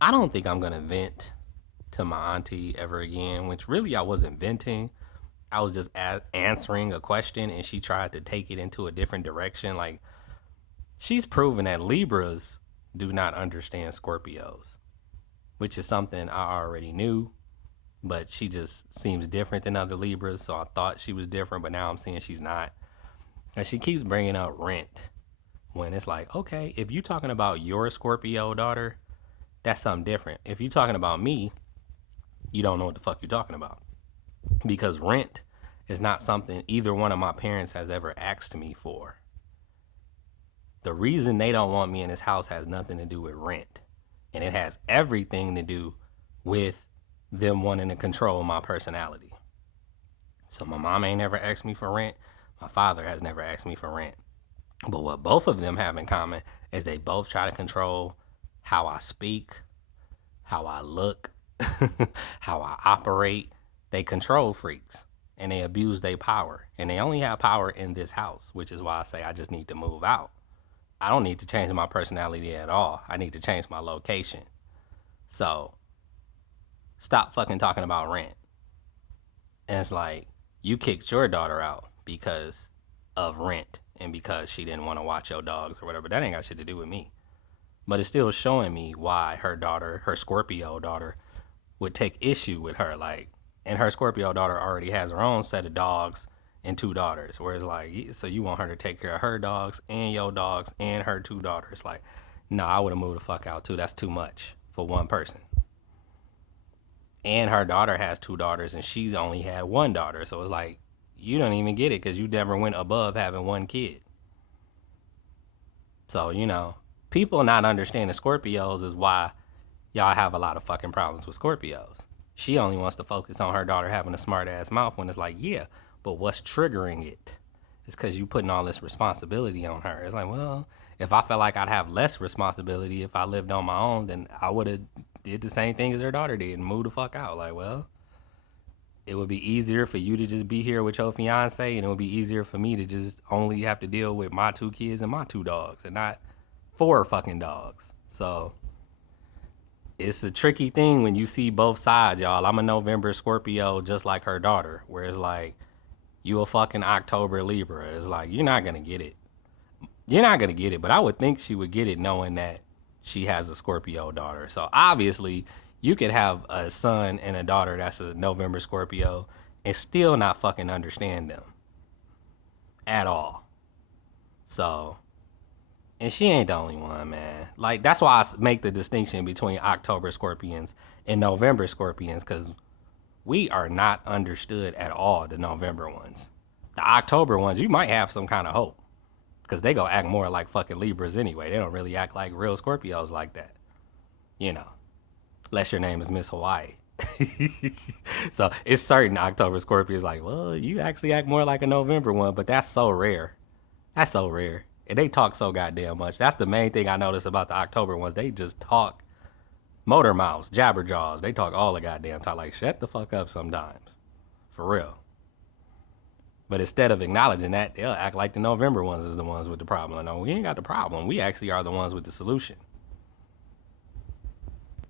I don't think I'm gonna vent to my auntie ever again, which really I wasn't venting. I was just answering a question and she tried to take it into a different direction. Like, she's proven that Libras do not understand Scorpios, which is something I already knew, but she just seems different than other Libras. So I thought she was different, but now I'm seeing she's not. And she keeps bringing up rent when it's like, okay, if you're talking about your Scorpio daughter, that's something different. If you're talking about me, you don't know what the fuck you're talking about. Because rent is not something either one of my parents has ever asked me for. The reason they don't want me in this house has nothing to do with rent. And it has everything to do with them wanting to control my personality. So my mom ain't never asked me for rent. My father has never asked me for rent. But what both of them have in common is they both try to control how I speak, how I look, how I operate. They control freaks and they abuse their power. And they only have power in this house, which is why I say I just need to move out. I don't need to change my personality at all. I need to change my location. So stop fucking talking about rent. And it's like, you kicked your daughter out because of rent and because she didn't want to watch your dogs or whatever. That ain't got shit to do with me. But it's still showing me why her daughter, her Scorpio daughter, would take issue with her. Like, and her Scorpio daughter already has her own set of dogs and two daughters. Whereas, like, so you want her to take care of her dogs and your dogs and her two daughters. Like, no, I would have moved the fuck out too. That's too much for one person. And her daughter has two daughters and she's only had one daughter. So it's like, you don't even get it because you never went above having one kid. So, people not understanding Scorpios is why y'all have a lot of fucking problems with Scorpios. She only wants to focus on her daughter having a smart ass mouth when it's like, yeah, but what's triggering it? It's because you putting all this responsibility on her. It's like, well, if I felt like I'd have less responsibility if I lived on my own, then I would have did the same thing as her daughter did and moved the fuck out. Like, well, it would be easier for you to just be here with your fiance, and it would be easier for me to just only have to deal with my two kids and my two dogs, and not four fucking dogs. So it's a tricky thing when you see both sides, y'all. I'm a November Scorpio, just like her daughter, where it's like, you a fucking October Libra. It's like, you're not gonna get it. You're not gonna get it, but I would think she would get it knowing that she has a Scorpio daughter. So obviously, you could have a son and a daughter that's a November Scorpio and still not fucking understand them at all. So, and she ain't the only one, man. Like, that's why I make the distinction between October Scorpions and November Scorpions, because we are not understood at all, the November ones. The October ones, you might have some kind of hope because they go act more like fucking Libras anyway. They don't really act like real Scorpios like that, you know, unless your name is Miss Hawaii. So it's certain October Scorpios like, well, you actually act more like a November one, but that's so rare. That's so rare. And they talk so goddamn much. That's the main thing I notice about the October ones. They just talk motor mouths, jabberjaws. They talk all the goddamn time. Like, shut the fuck up sometimes. For real. But instead of acknowledging that, they'll act like the November ones is the ones with the problem. No, we ain't got the problem. We actually are the ones with the solution.